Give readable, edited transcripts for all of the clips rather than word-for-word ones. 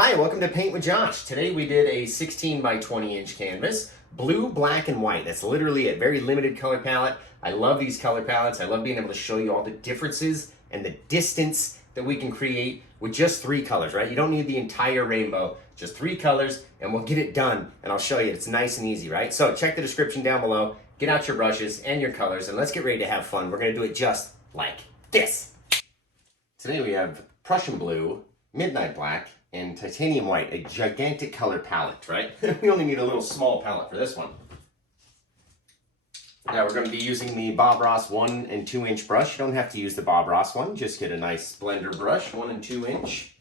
Hi, welcome to Paint with Josh. Today we did a 16 by 20 inch canvas, blue, black, and white. That's literally a very limited color palette. I love these color palettes. I love being able to show you all the differences and the distance that we can create with just 3 colors, right? You don't need the entire rainbow, just 3 colors, and we'll get it done. And I'll show you, it's nice and easy, right? So check the description down below, get out your brushes and your colors, and let's get ready to have fun. We're gonna do it just like this. Today we have Prussian blue, midnight black, and titanium white, a gigantic color palette, right? We only need a little small palette for this one. Now we're going to be using the Bob Ross 1 and 2 inch brush. You don't have to use the Bob Ross one, just get a nice blender brush, 1 and 2 inch.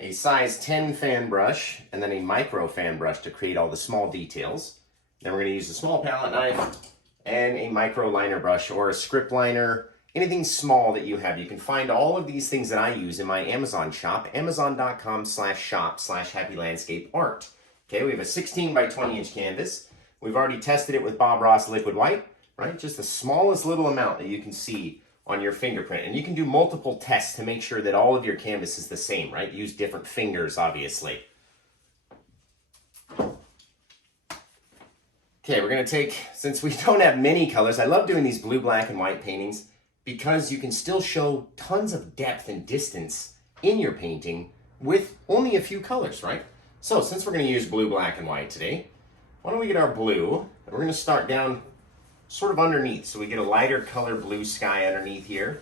A size 10 fan brush, and then a micro fan brush to create all the small details. Then we're going to use a small palette knife and a micro liner brush or a script liner. Anything small that you have. You can find all of these things that I use in my Amazon shop, amazon.com/shop/happylandscapeart. Okay, we have a 16 by 20 inch canvas. We've already tested it with Bob Ross liquid white, right? Just the smallest little amount that you can see on your fingerprint. And you can do multiple tests to make sure that all of your canvas is the same, right? Use different fingers, obviously. Okay, we're gonna take, since we don't have many colors, I love doing these blue, black, and white paintings, because you can still show tons of depth and distance in your painting with only a few colors, right? So since we're going to use blue, black, and white today, why don't we get our blue, and we're going to start down sort of underneath, so we get a lighter color blue sky underneath here,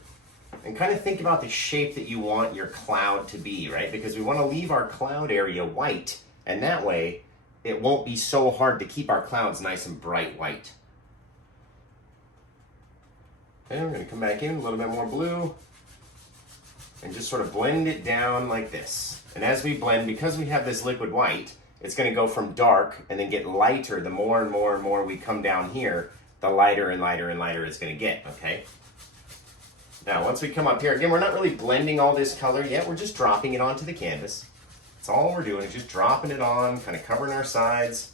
and kind of think about the shape that you want your cloud to be, right? Because we want to leave our cloud area white, and that way it won't be so hard to keep our clouds nice and bright white. Okay, we're going to come back in a little bit more blue and just sort of blend it down like this. And as we blend, because we have this liquid white, it's going to go from dark and then get lighter. The more and more and more we come down here, the lighter and lighter and lighter it's going to get, okay? Now, once we come up here, again, we're not really blending all this color yet. We're just dropping it onto the canvas. That's all we're doing, is just dropping it on, kind of covering our sides.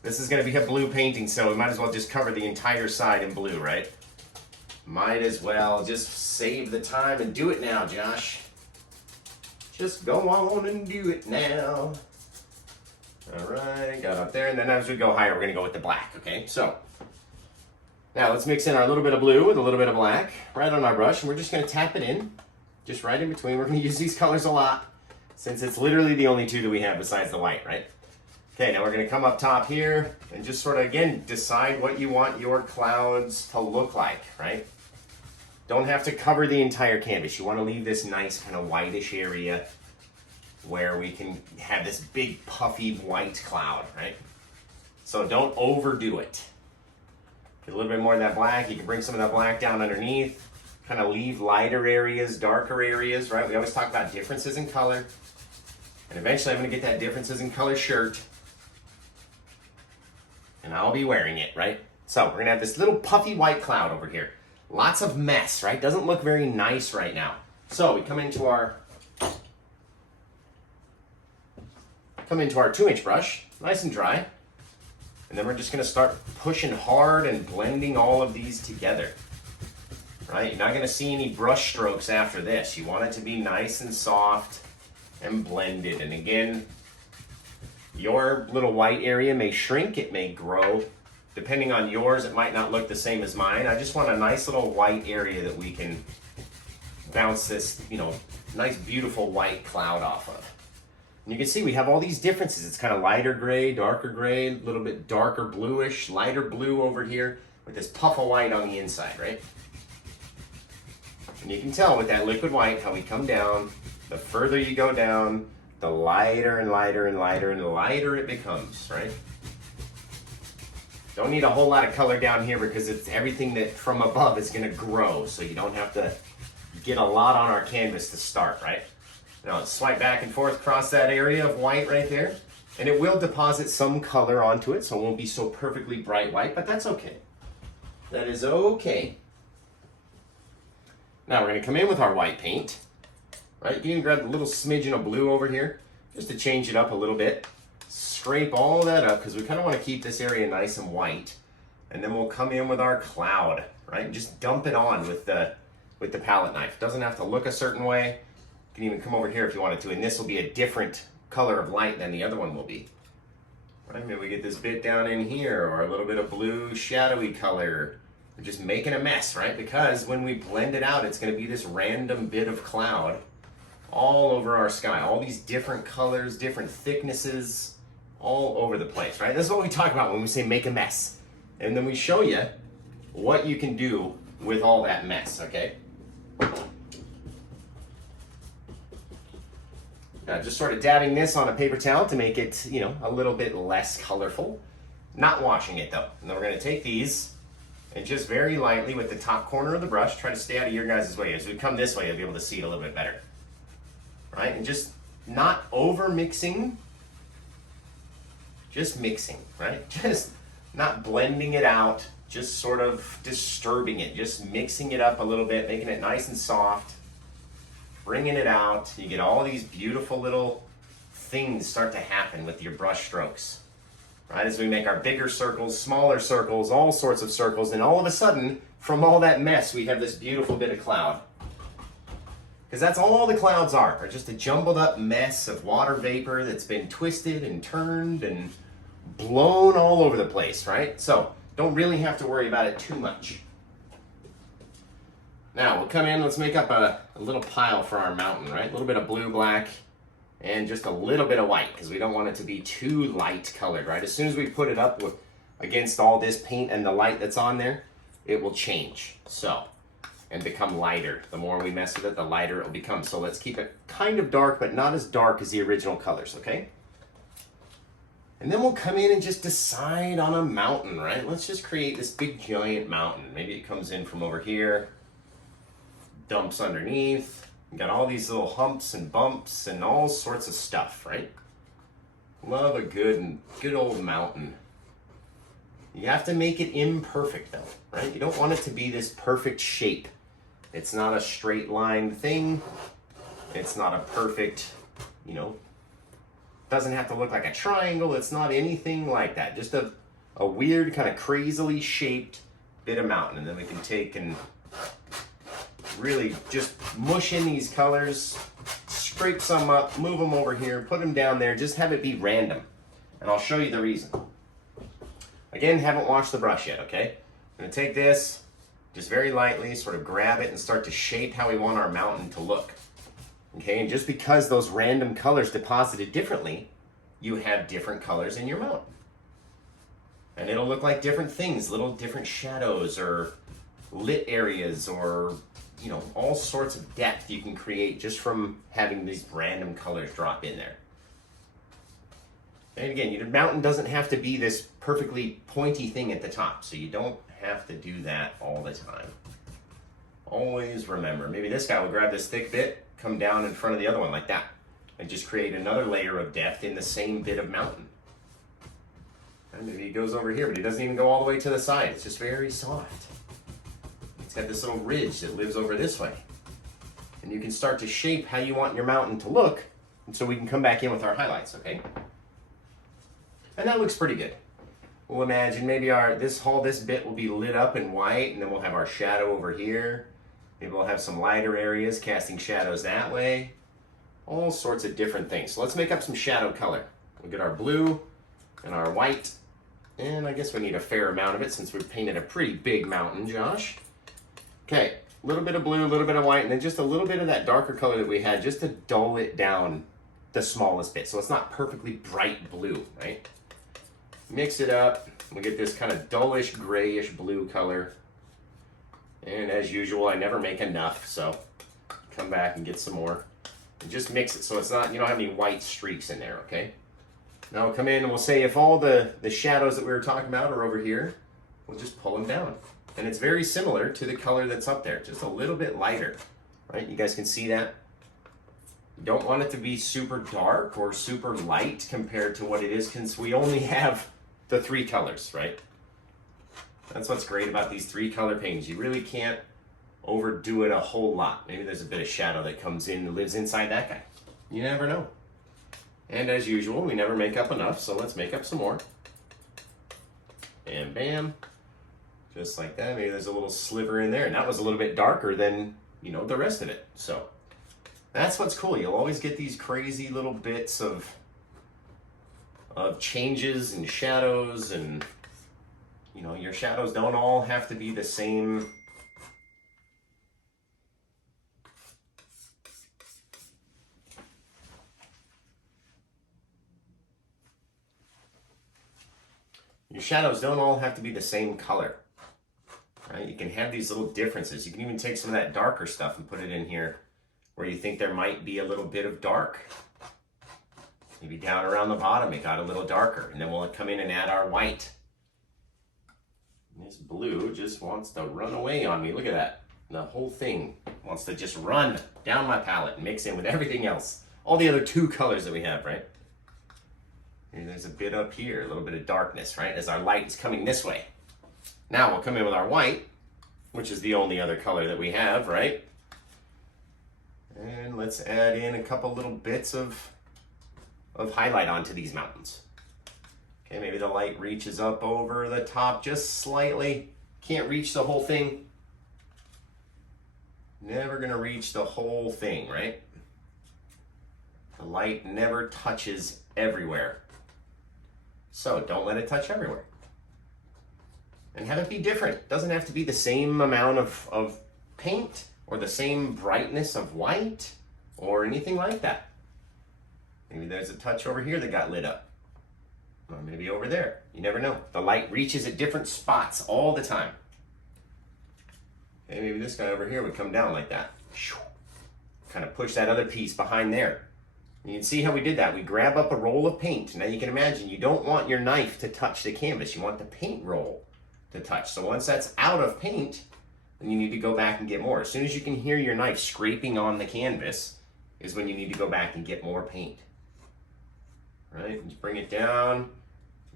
This is going to be a blue painting, so we might as well just cover the entire side in blue, right? Might as well just save the time and do it now, Josh. Just go on and do it now. All right, got up there, and then as we go higher, we're gonna go with the black, okay? So, now let's mix in our little bit of blue with a little bit of black right on our brush, and we're just gonna tap it in, just right in between. We're gonna use these colors a lot, since it's literally the only 2 that we have besides the white, right? Okay, now we're gonna come up top here and just sort of, again, decide what you want your clouds to look like, right? Don't have to cover the entire canvas. You want to leave this nice kind of whitish area where we can have this big puffy white cloud, right? So don't overdo it. Get a little bit more of that black. You can bring some of that black down underneath. Kind of leave lighter areas, darker areas, right? We always talk about differences in color. And eventually I'm going to get that differences in color shirt. And I'll be wearing it, right? So we're going to have this little puffy white cloud over here. Lots of mess, right? Doesn't look very nice right now. So we come into our 2 inch brush, nice and dry. And then we're just gonna start pushing hard and blending all of these together. Right? You're not gonna see any brush strokes after this. You want it to be nice and soft and blended. And again, your little white area may shrink, it may grow. Depending on yours, it might not look the same as mine. I just want a nice little white area that we can bounce this, nice beautiful white cloud off of. And you can see we have all these differences. It's kind of lighter gray, darker gray, a little bit darker bluish, lighter blue over here with this puff of white on the inside, right? And you can tell with that liquid white how we come down. The further you go down, the lighter and lighter and lighter and lighter it becomes, right? Don't need a whole lot of color down here because it's everything that from above is going to grow, so you don't have to get a lot on our canvas to start, right? Now let's swipe back and forth across that area of white right there, and it will deposit some color onto it, so it won't be so perfectly bright white, but that's okay. That is okay. Now we're going to come in with our white paint, right? You can grab a little smidgen of blue over here just to change it up a little bit. Scrape all that up because we kind of want to keep this area nice and white, and then we'll come in with our cloud, right? Just dump it on with the palette knife. It doesn't have to look a certain way. You can even come over here if you wanted to, and this will be a different color of light than the other one will be. Right, maybe we get this bit down in here, or a little bit of blue shadowy color. We're just making a mess, right? Because when we blend it out, it's going to be this random bit of cloud all over our sky. All these different colors, different thicknesses, all over the place, right? This is what we talk about when we say make a mess. And then we show you what you can do with all that mess, okay? Now, just sort of dabbing this on a paper towel to make it, you know, a little bit less colorful. Not washing it though. And then we're going to take these and just very lightly with the top corner of the brush, try to stay out of your guys' way. As we come this way, you'll be able to see it a little bit better. Right? And just not over mixing, just mixing, right? Just not blending it out, just sort of disturbing it, just mixing it up a little bit, making it nice and soft, bringing it out. You get all these beautiful little things start to happen with your brush strokes. Right, as we make our bigger circles, smaller circles, all sorts of circles, and all of a sudden, from all that mess, we have this beautiful bit of cloud. Because that's all the clouds are just a jumbled up mess of water vapor that's been twisted and turned and blown all over the place, right? So, don't really have to worry about it too much. Now, we'll come in, let's make up a little pile for our mountain, right? A little bit of blue, black, and just a little bit of white, because we don't want it to be too light colored, right? As soon as we put it up against all this paint and the light that's on there, it will change, and become lighter. The more we mess with it, the lighter it will become. So let's keep it kind of dark, but not as dark as the original colors, okay? And then we'll come in and just decide on a mountain, right? Let's just create this big giant mountain. Maybe it comes in from over here, dumps underneath. You got all these little humps and bumps and all sorts of stuff, right? Love a good old mountain. You have to make it imperfect though, right? You don't want it to be this perfect shape. It's not a straight line thing. It's not a perfect, you know, doesn't have to look like a triangle. It's not anything like that. Just a weird kind of crazily shaped bit of mountain. And then we can take and really just mush in these colors, scrape some up, move them over here, put them down there, just have it be random. And I'll show you the reason. Again, haven't washed the brush yet, okay? I'm gonna take this, just very lightly, sort of grab it and start to shape how we want our mountain to look. Okay, and just because those random colors deposited differently, you have different colors in your mountain. And it'll look like different things, little different shadows or lit areas or, you know, all sorts of depth you can create just from having these random colors drop in there. And again, your mountain doesn't have to be this perfectly pointy thing at the top, so you don't have to do that all the time. Always remember, maybe this guy will grab this thick bit, come down in front of the other one like that, and just create another layer of depth in the same bit of mountain. And maybe he goes over here, but he doesn't even go all the way to the side. It's just very soft. It's got this little ridge that lives over this way. And you can start to shape how you want your mountain to look, and so we can come back in with our highlights, okay? And that looks pretty good. We'll imagine maybe this bit will be lit up in white, and then we'll have our shadow over here. Maybe we'll have some lighter areas casting shadows that way. All sorts of different things. So let's make up some shadow color. We'll get our blue and our white, and I guess we need a fair amount of it since we've painted a pretty big mountain, Josh. Okay, a little bit of blue, a little bit of white, and then just a little bit of that darker color that we had just to dull it down the smallest bit. So it's not perfectly bright blue, right? Mix it up, we get this kind of dullish, grayish blue color. And as usual, I never make enough, so come back and get some more. And just mix it so it's not, you don't have any white streaks in there, okay? Now we'll come in and we'll say if all the shadows that we were talking about are over here, we'll just pull them down. And it's very similar to the color that's up there, just a little bit lighter, right? You guys can see that? You don't want it to be super dark or super light compared to what it is, because we only have the 3 colors, right? That's what's great about these 3 color paintings. You really can't overdo it a whole lot. Maybe there's a bit of shadow that comes in and lives inside that guy. You never know. And as usual, we never make up enough, so let's make up some more. And bam. Just like that. Maybe there's a little sliver in there, and that was a little bit darker than, you know, the rest of it. So That's what's cool. You'll always get these crazy little bits of changes and shadows, and you know, your shadows don't all have to be the same. Your shadows don't all have to be the same color, right? You can have these little differences. You can even take some of that darker stuff and put it in here where you think there might be a little bit of dark. Maybe down around the bottom it got a little darker, and then we'll come in and add our white. This blue just wants to run away on me. Look at that. The whole thing wants to just run down my palette and mix in with everything else. All the other 2 colors that we have, right? And there's a bit up here, a little bit of darkness, right? As our light is coming this way. Now we'll come in with our white, which is the only other color that we have, right? And let's add in a couple little bits of highlight onto these mountains. Okay, maybe the light reaches up over the top just slightly. Can't reach the whole thing. Never gonna reach the whole thing, right? The light never touches everywhere. So don't let it touch everywhere. And have it be different. It doesn't have to be the same amount of paint or the same brightness of white or anything like that. Maybe there's a touch over here that got lit up. Or maybe over there. You never know. The light reaches at different spots all the time. Okay, maybe this guy over here would come down like that. Kind of push that other piece behind there. And you can see how we did that. We grab up a roll of paint. Now you can imagine you don't want your knife to touch the canvas. You want the paint roll to touch. So once that's out of paint, then you need to go back and get more. As soon as you can hear your knife scraping on the canvas is when you need to go back and get more paint. Right, just bring it down,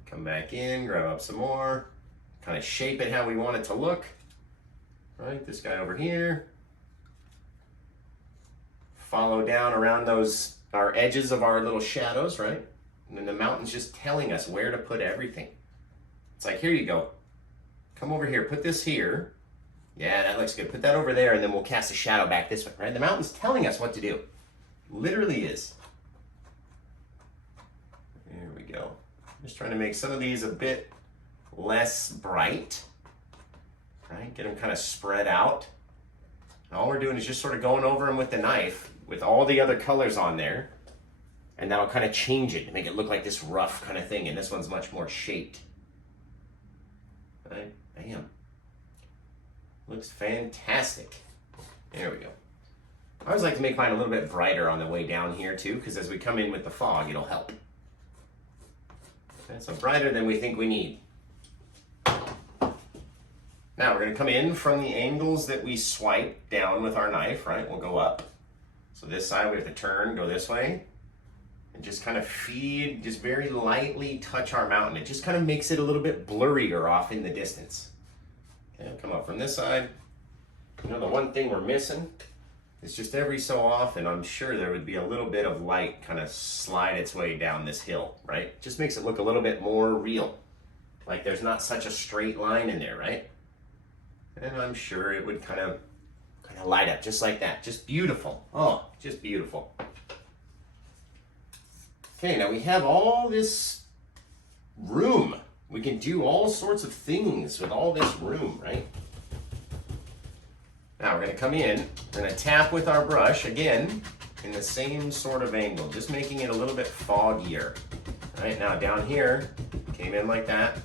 come back in, grab up some more, kind of shape it how we want it to look. Right, this guy over here. Follow down around our edges of our little shadows, right? And then the mountain's just telling us where to put everything. It's like, here you go. Come over here, put this here. Yeah, that looks good. Put that over there, and then we'll cast a shadow back this way, right? The mountain's telling us what to do. Literally is. There we go. Just trying to make some of these a bit less bright, right? Get them kind of spread out. And all we're doing is just sort of going over them with the knife with all the other colors on there, and that'll kind of change it to make it look like this rough kind of thing, and this one's much more shaped. Right? Bam. Looks fantastic. There we go. I always like to make mine a little bit brighter on the way down here too, because as we come in with the fog, it'll help. Okay, so brighter than we think we need. Now we're going to come in from the angles that we swipe down with our knife, right? We'll go up. So this side we have to turn, go this way, and just kind of feed, just very lightly touch our mountain. It just kind of makes it a little bit blurrier off in the distance. Okay, come up from this side. You know, the one thing we're missing is just every so often, I'm sure there would be a little bit of light kind of slide its way down this hill, right? Just makes it look a little bit more real. Like there's not such a straight line in there, right? And I'm sure it would kind of light up just like that. Just beautiful. Oh, just beautiful. Okay, now we have all this room. We can do all sorts of things with all this room, right? Now we're going to come in, we're going to tap with our brush again in the same sort of angle, just making it a little bit foggier. Right, now down here, came in like that.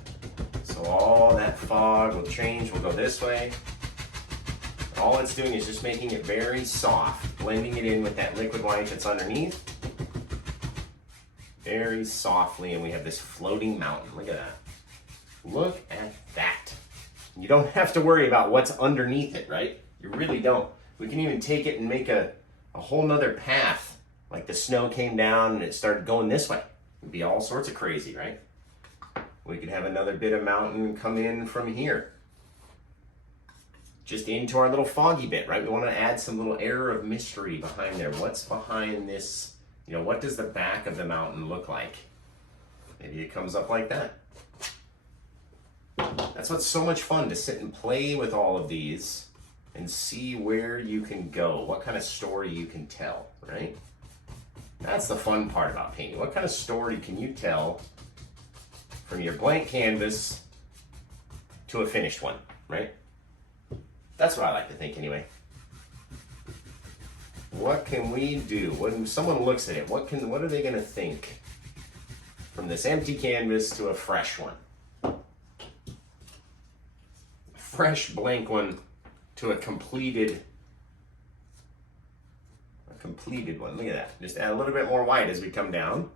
So all that fog will change, we'll go this way. All it's doing is just making it very soft, blending it in with that liquid white that's underneath. Very softly, and we have this floating mountain. Look at that. Look at that. You don't have to worry about what's underneath it, right? You really don't. We can even take it and make a whole nother path. Like the snow came down and it started going this way. It'd be all sorts of crazy, right? We could have another bit of mountain come in from here. Just into our little foggy bit, right? We want to add some little air of mystery behind there. What's behind this? You know, what does the back of the mountain look like? Maybe it comes up like that. That's what's so much fun, to sit and play with all of these and see where you can go, what kind of story you can tell, right? That's the fun part about painting. What kind of story can you tell from your blank canvas to a finished one, right? That's what I like to think anyway. What can we do? When someone looks at it, what are they gonna think from this empty canvas to a fresh one? Fresh blank one to a completed one. Look at that. Just add a little bit more white as we come down,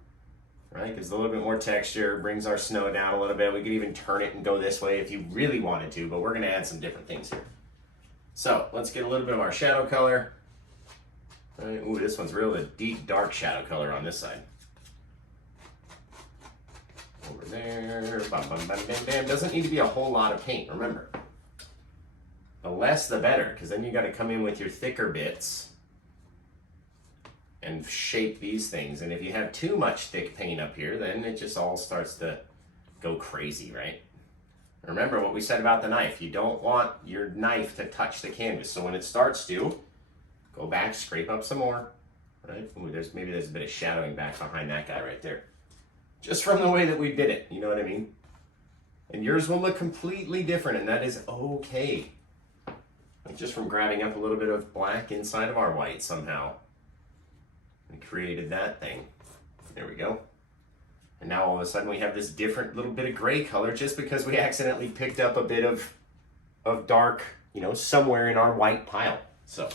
right? Gives a little bit more texture, brings our snow down a little bit. We could even turn it and go this way if you really wanted to, but we're gonna add some different things here. So let's get a little bit of our shadow color. Right. Ooh, this one's really deep, dark shadow color on this side. Over there, bam, bam, bam, bam, bam. Doesn't need to be a whole lot of paint, remember. The less the better, because then you gotta come in with your thicker bits and shape these things. And if you have too much thick paint up here, then it just all starts to go crazy, right? Remember what we said about the knife. You don't want your knife to touch the canvas. So when it starts to, go back, scrape up some more, right? Ooh, maybe there's a bit of shadowing back behind that guy right there. Just from the way that we did it, you know what I mean? And yours will look completely different, and that is okay. Like just from grabbing up a little bit of black inside of our white somehow. And created that thing. There we go. And now all of a sudden we have this different little bit of gray color just because we accidentally picked up a bit of dark, you know, somewhere in our white pile. So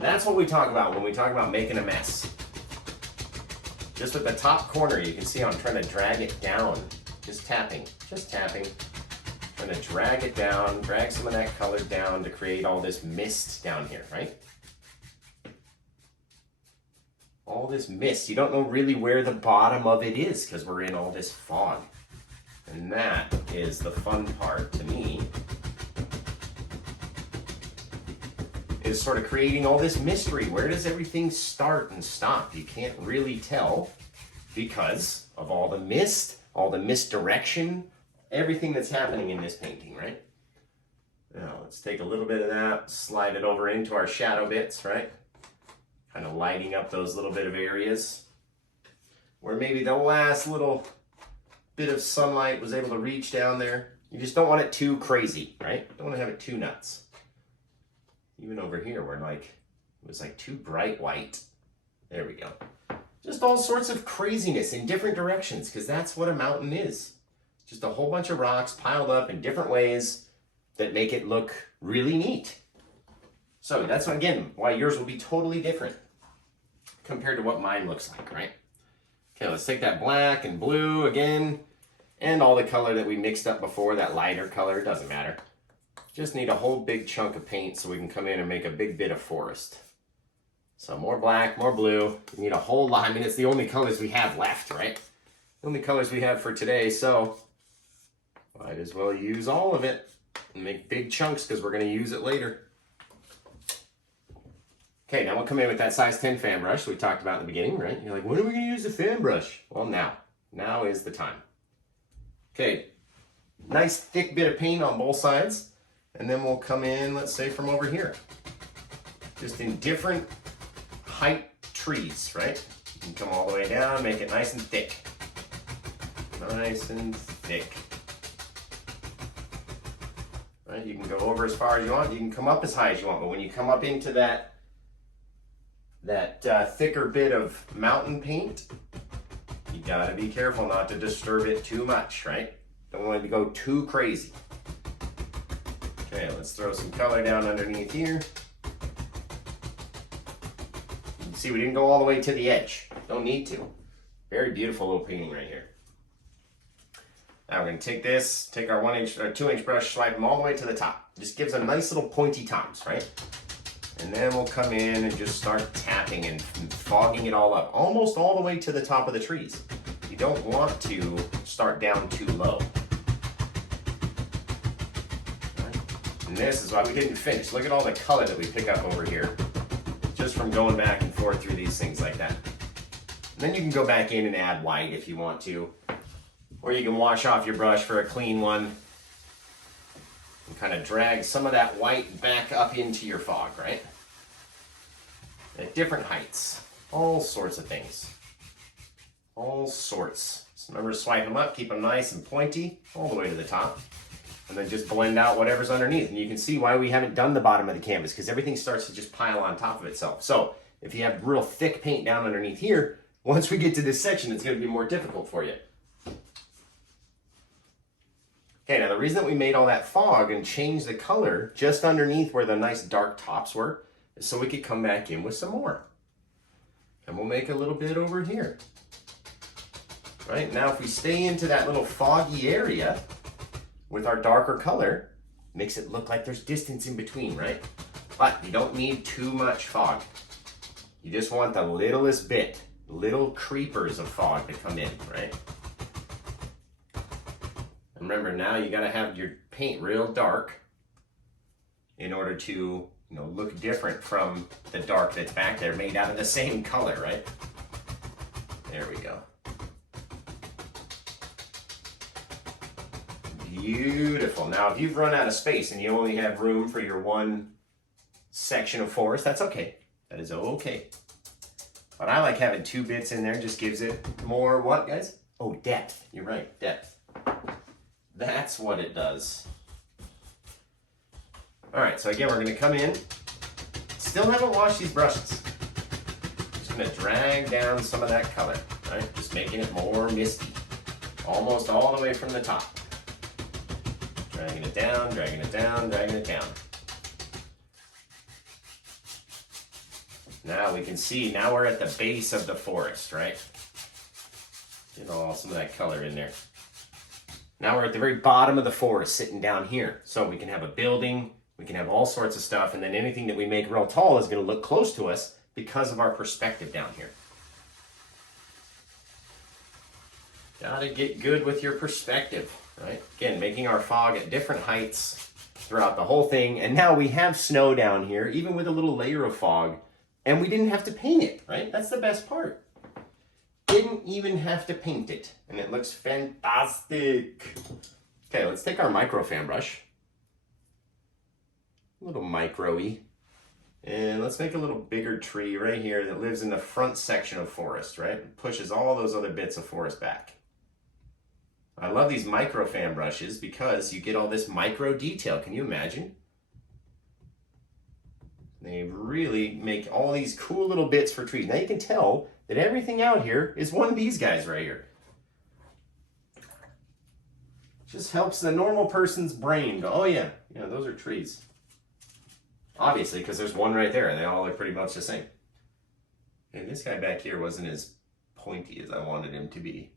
that's what we talk about when we talk about making a mess. Just with the top corner, you can see I'm trying to drag it down. Just tapping. Trying to drag it down, drag some of that color down to create all this mist down here, right? All this mist. You don't know really where the bottom of it is because we're in all this fog. And that is the fun part to me, is sort of creating all this mystery. Where does everything start and stop? You can't really tell because of all the mist, all the misdirection, everything that's happening in this painting, right? Now let's take a little bit of that, slide it over into our shadow bits, right? Kind of lighting up those little bit of areas where maybe the last little bit of sunlight was able to reach down there. You just don't want it too crazy, right? Don't want to have it too nuts. Even over here where it was like too bright white. There we go. Just all sorts of craziness in different directions, because that's what a mountain is. Just a whole bunch of rocks piled up in different ways that make it look really neat. So that's, again, why yours will be totally different compared to what mine looks like, right? Okay, let's take that black and blue again, and all the color that we mixed up before, that lighter color, it doesn't matter. Just need a whole big chunk of paint so we can come in and make a big bit of forest. So more black, more blue. We need a whole lot. I mean, it's the only colors we have left, right? The only colors we have for today, so might as well use all of it and make big chunks because we're going to use it later. Okay, now we'll come in with that size 10 fan brush we talked about in the beginning, right? You're like, when are we going to use the fan brush? Well, now. Now is the time. Okay, nice thick bit of paint on both sides. And then we'll come in, let's say, from over here. Just in different height trees, right? You can come all the way down, make it nice and thick. Nice and thick. Right? You can go over as far as you want. You can come up as high as you want. But when you come up into that thicker bit of mountain paint, you gotta be careful not to disturb it too much, right? Don't want it to go too crazy. Okay, let's throw some color down underneath here. You can see we didn't go all the way to the edge. Don't need to. Very beautiful little painting right here. Now we're going to take this, take our 1-inch or 2-inch brush, swipe them all the way to the top. Just gives a nice little pointy tops, right? And then we'll come in and just start tapping and fogging it all up, almost all the way to the top of the trees. You don't want to start down too low. And this is why we didn't finish. Look at all the color that we pick up over here, just from going back and forth through these things like that. And then you can go back in and add white if you want to, or you can wash off your brush for a clean one. And kind of drag some of that white back up into your fog, right? At different heights. All sorts of things. All sorts. So remember to swipe them up, keep them nice and pointy, all the way to the top. And then just blend out whatever's underneath. And you can see why we haven't done the bottom of the canvas, because everything starts to just pile on top of itself. So if you have real thick paint down underneath here, once we get to this section, it's going to be more difficult for you. Okay, now the reason that we made all that fog and changed the color just underneath where the nice dark tops were is so we could come back in with some more. And we'll make a little bit over here. Right, now if we stay into that little foggy area with our darker color, makes it look like there's distance in between, right? But you don't need too much fog. You just want the littlest bit, little creepers of fog to come in, right? And remember, now you gotta have your paint real dark in order to, look different from the dark that's back there, made out of the same color, right? There we go. Beautiful. Now, if you've run out of space and you only have room for your one section of forest, that's okay. That is okay. But I like having two bits in there. Just gives it more what, guys? Oh, depth. You're right, depth. That's what it does. All right, so again, we're going to come in. Still haven't washed these brushes. Just going to drag down some of that color, right? Just making it more misty. Almost all the way from the top. Dragging it down, dragging it down, dragging it down. Now we can see, now we're at the base of the forest, right? Get some of that color in there. Now we're at the very bottom of the forest, sitting down here. So we can have a building, we can have all sorts of stuff, and then anything that we make real tall is going to look close to us because of our perspective down here. Gotta get good with your perspective, right? Again, making our fog at different heights throughout the whole thing. And now we have snow down here, even with a little layer of fog, and we didn't have to paint it, right? That's the best part. Didn't even have to paint it, and it looks fantastic. Okay, let's take our micro fan brush. A little micro-y. And let's make a little bigger tree right here that lives in the front section of forest, right? It pushes all those other bits of forest back. I love these micro fan brushes because you get all this micro detail. Can you imagine? They really make all these cool little bits for trees. Now you can tell that everything out here is one of these guys right here. Just helps the normal person's brain go, oh yeah, those are trees. Obviously, because there's one right there and they all look pretty much the same. And this guy back here wasn't as pointy as I wanted him to be.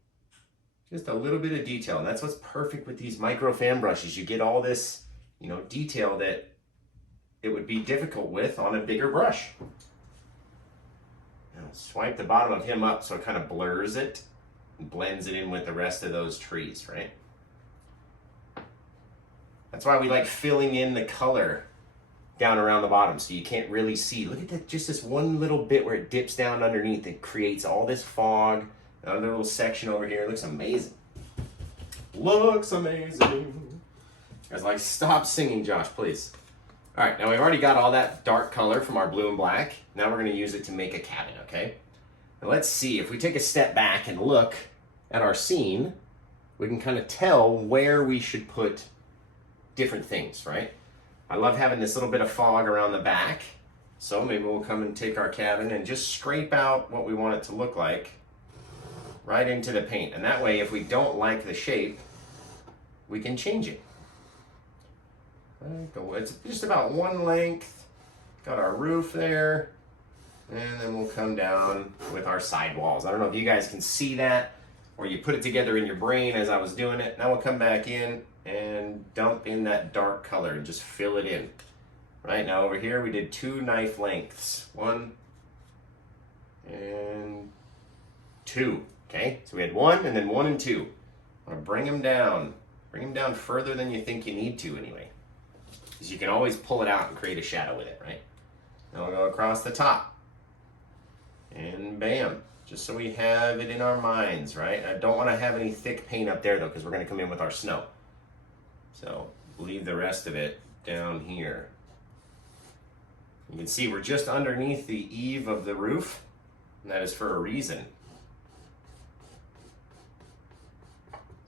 Just a little bit of detail, and that's what's perfect with these micro fan brushes. You get all this, detail that it would be difficult with on a bigger brush. Now, swipe the bottom of him up so it kind of blurs it and blends it in with the rest of those trees, right? That's why we like filling in the color down around the bottom so you can't really see. Look at that, just this one little bit where it dips down underneath. It creates all this fog. Another little section over here. It looks amazing. Looks amazing. Guys, like, stop singing, Josh, please. All right, now we've already got all that dark color from our blue and black. Now we're going to use it to make a cabin, okay? Now let's see. If we take a step back and look at our scene, we can kind of tell where we should put different things, right? I love having this little bit of fog around the back. So maybe we'll come and take our cabin and just scrape out what we want it to look like right into the paint. And that way, if we don't like the shape, we can change it. It's just about one length. Got our roof there. And then we'll come down with our side walls. I don't know if you guys can see that, or you put it together in your brain as I was doing it. Now we'll come back in and dump in that dark color and just fill it in. Right now over here we did 2 knife lengths. 1 and 2. Okay, so we had 1 and then 1 and 2. I'm gonna bring them down. Bring them down further than you think you need to anyway. Because you can always pull it out and create a shadow with it, right? Now we'll go across the top. And bam, just so we have it in our minds, right? I don't want to have any thick paint up there though, because we're going to come in with our snow. So leave the rest of it down here. You can see we're just underneath the eave of the roof, and that is for a reason.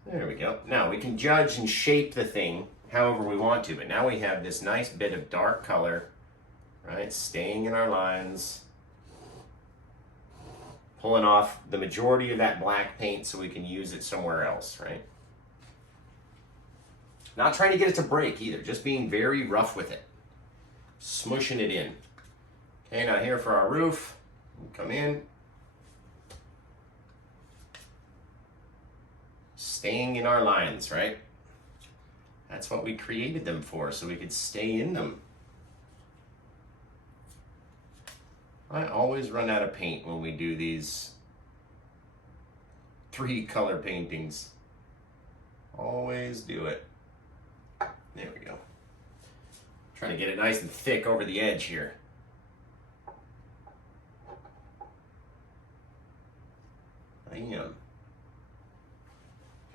There we go. Now we can judge and shape the thing however we want to, but now we have this nice bit of dark color, right, staying in our lines, pulling off the majority of that black paint so we can use it somewhere else, right? Not trying to get it to break either, just being very rough with it, smushing it in. Okay, now here for our roof, come in, staying in our lines, right? That's what we created them for, so we could stay in them. I always run out of paint when we do these 3-color paintings. Always do it. There we go. Trying to get it nice and thick over the edge here. Bam.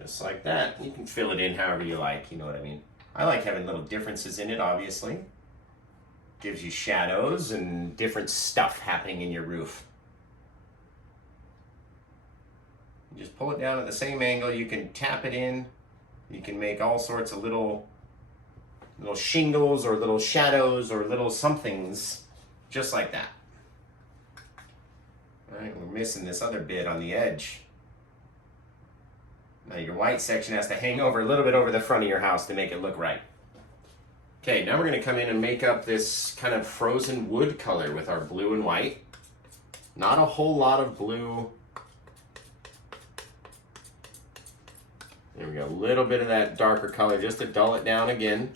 Just like that. You can fill it in however you like, you know what I mean? I like having little differences in it, obviously. Gives you shadows and different stuff happening in your roof. You just pull it down at the same angle. You can tap it in. You can make all sorts of little shingles or little shadows or little somethings just like that. All right, we're missing this other bit on the edge. Now your white section has to hang over a little bit over the front of your house to make it look right. Okay, now we're going to come in and make up this kind of frozen wood color with our blue and white. Not a whole lot of blue. There we go, a little bit of that darker color just to dull it down again.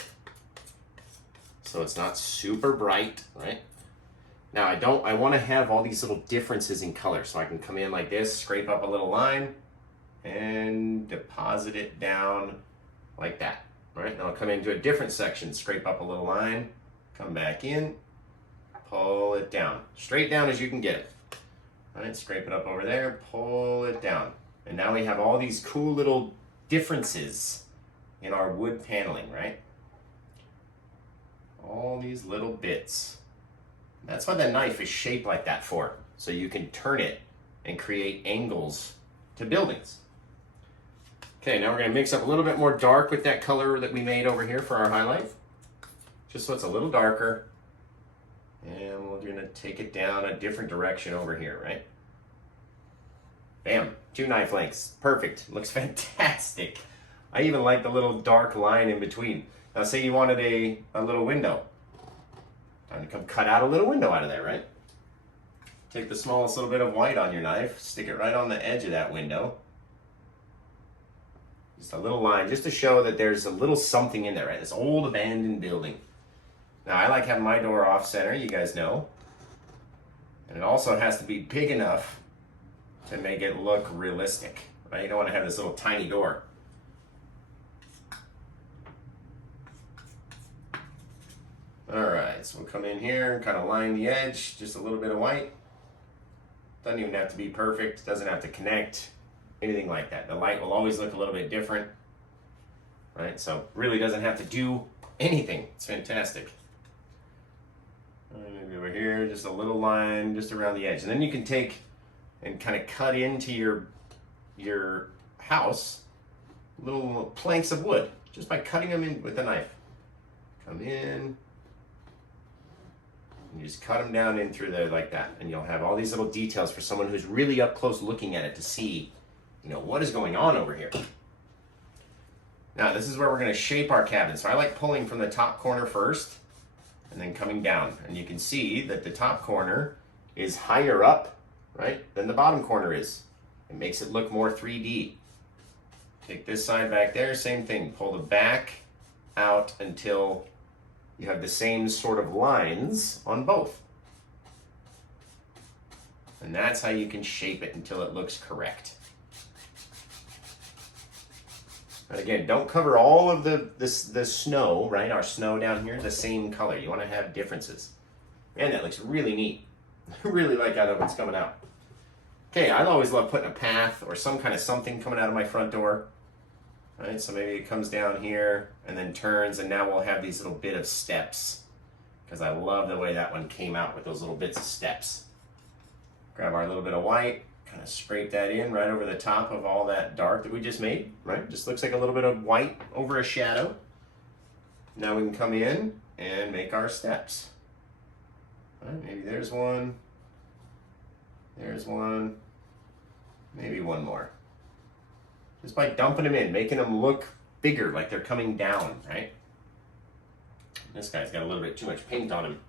So it's not super bright, right? Now I want to have all these little differences in color, so I can come in like this, scrape up a little line, and deposit it down like that. All right, now I'll come into a different section, scrape up a little line, come back in, pull it down. Straight down as you can get it. All right, scrape it up over there, pull it down. And now we have all these cool little differences in our wood paneling, right? All these little bits. That's why the knife is shaped like that for, so you can turn it and create angles to buildings. Okay, now we're going to mix up a little bit more dark with that color that we made over here for our highlight. Just so it's a little darker. And we're going to take it down a different direction over here, right? Bam, 2 knife lengths. Perfect. Looks fantastic. I even like the little dark line in between. Now say you wanted a little window. Time to come cut out a little window out of there, right? Take the smallest little bit of white on your knife, stick it right on the edge of that window. Just a little line, just to show that there's a little something in there, right? This old abandoned building. Now I like having my door off center, you guys know. And it also has to be big enough to make it look realistic, right? You don't want to have this little tiny door. All right, so we'll come in here and kind of line the edge, just a little bit of white. Doesn't even have to be perfect, doesn't have to connect, anything like that. The light will always look a little bit different, right? So really doesn't have to do anything. It's fantastic. Maybe over here, just a little line just around the edge. And then you can take and kind of cut into your house little planks of wood just by cutting them in with a knife. Come in. You just cut them down in through there like that, and you'll have all these little details for someone who's really up close looking at it to see, you know, what is going on over here. Now this is where we're going to shape our cabin. So I like pulling from the top corner first and then coming down, and you can see that the top corner is higher up, right, than the bottom corner is. It makes it look more 3D. Take this side back there, same thing. Pull the back out until you have the same sort of lines on both. And that's how you can shape it until it looks correct. And again, don't cover all of the snow, right? Our snow down here, the same color. You want to have differences. Man, that looks really neat. I really like how that one's coming out. Okay, I always love putting a path or some kind of something coming out of my front door. right? So maybe it comes down here and then turns, and now we'll have these little bit of steps, because I love the way that one came out with those little bits of steps. Grab our little bit of white, kind of scrape that in right over the top of all that dark that we just made, right? Just looks like a little bit of white over a shadow. Now we can come in and make our steps. All right, maybe there's one, maybe one more. Just by dumping them in, making them look bigger, like they're coming down, right? This guy's got a little bit too much paint on him.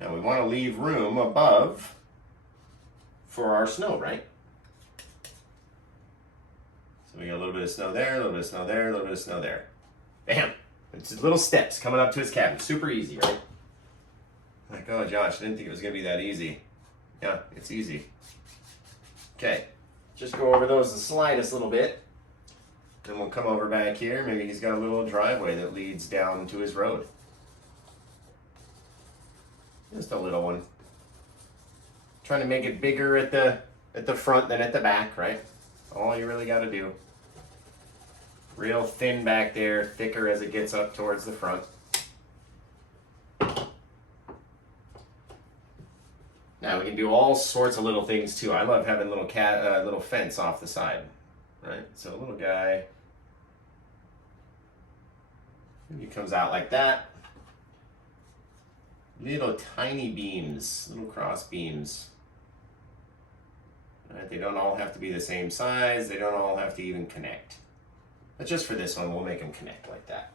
Now we want to leave room above for our snow, right? So we got a little bit of snow there, a little bit of snow there, a little bit of snow there. Bam! It's just little steps coming up to his cabin. Super easy, right? Like, oh, Josh, I didn't think it was going to be that easy. Yeah, it's easy. Okay, just go over those the slightest little bit. Then we'll come over back here. Maybe he's got a little driveway that leads down to his road. Just a little one. Trying to make it bigger at the front than at the back, right? All you really got to do. Real thin back there, thicker as it gets up towards the front. Now we can do all sorts of little things too. I love having little fence off the side, right? So a little guy, he comes out like that. Little tiny beams, little cross beams. Right? They don't all have to be the same size. They don't all have to even connect. But just for this one, we'll make them connect like that.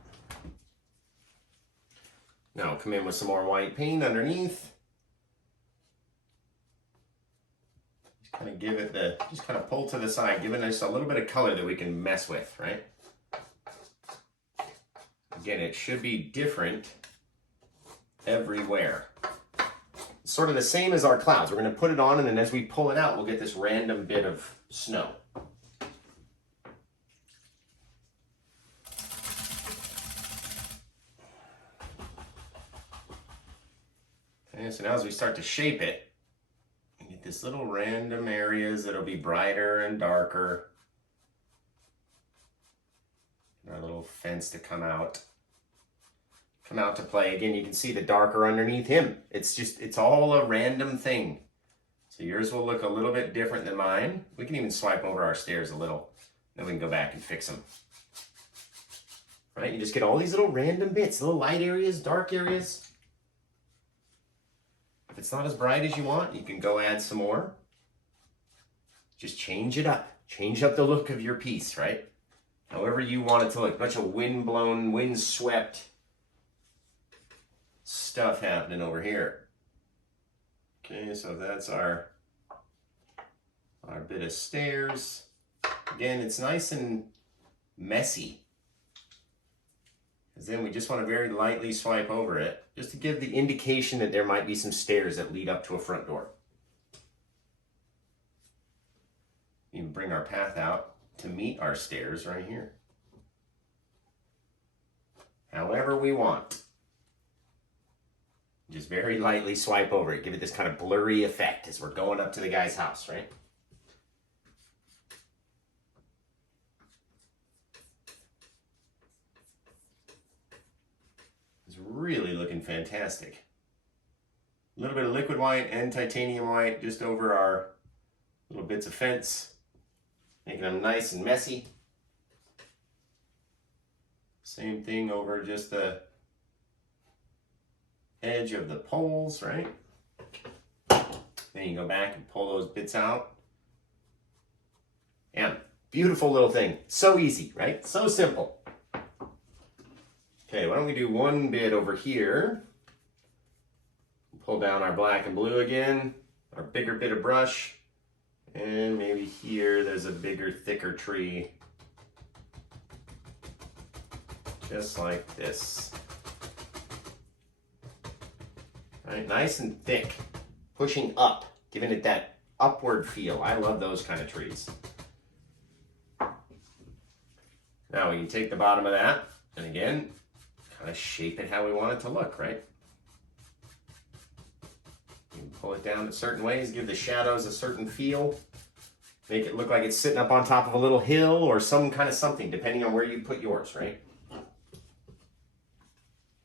Now come in with some more white paint underneath. Just kind of give it just kind of pull to the side, giving us a little bit of color that we can mess with, right? Again, it should be different everywhere. It's sort of the same as our clouds. We're going to put it on, and then as we pull it out, we'll get this random bit of snow. Okay, so now as we start to shape it, we get this little random areas that'll be brighter and darker. Our little fence to come out to play. Again, you can see the darker underneath him. It's all a random thing. So yours will look a little bit different than mine. We can even swipe over our stairs a little. Then we can go back and fix them. Right? You just get all these little random bits, little light areas, dark areas. If it's not as bright as you want, you can go add some more. Just change it up. Change up the look of your piece, right? However you want it to look. A bunch of wind-blown, wind-swept stuff happening over here. Okay, so that's our bit of stairs. Again, it's nice and messy, because then we just want to very lightly swipe over it, just to give the indication that there might be some stairs that lead up to a front door. Even bring our path out to meet our stairs right here. However we want. Just very lightly swipe over it. Give it this kind of blurry effect as we're going up to the guy's house, right? It's really looking fantastic. A little bit of liquid white and titanium white just over our little bits of fence, making them nice and messy. Same thing over just the edge of the poles, right? Then you go back and pull those bits out. Yeah, beautiful little thing. So easy, right? So simple. Okay, why don't we do one bit over here. Pull down our black and blue again, our bigger bit of brush, and maybe here there's a bigger, thicker tree. Just like this. Right, nice and thick, pushing up, giving it that upward feel. I love those kind of trees. Now we can take the bottom of that, and again, kind of shape it how we want it to look, right? You can pull it down in certain ways, give the shadows a certain feel. Make it look like it's sitting up on top of a little hill or some kind of something, depending on where you put yours, right?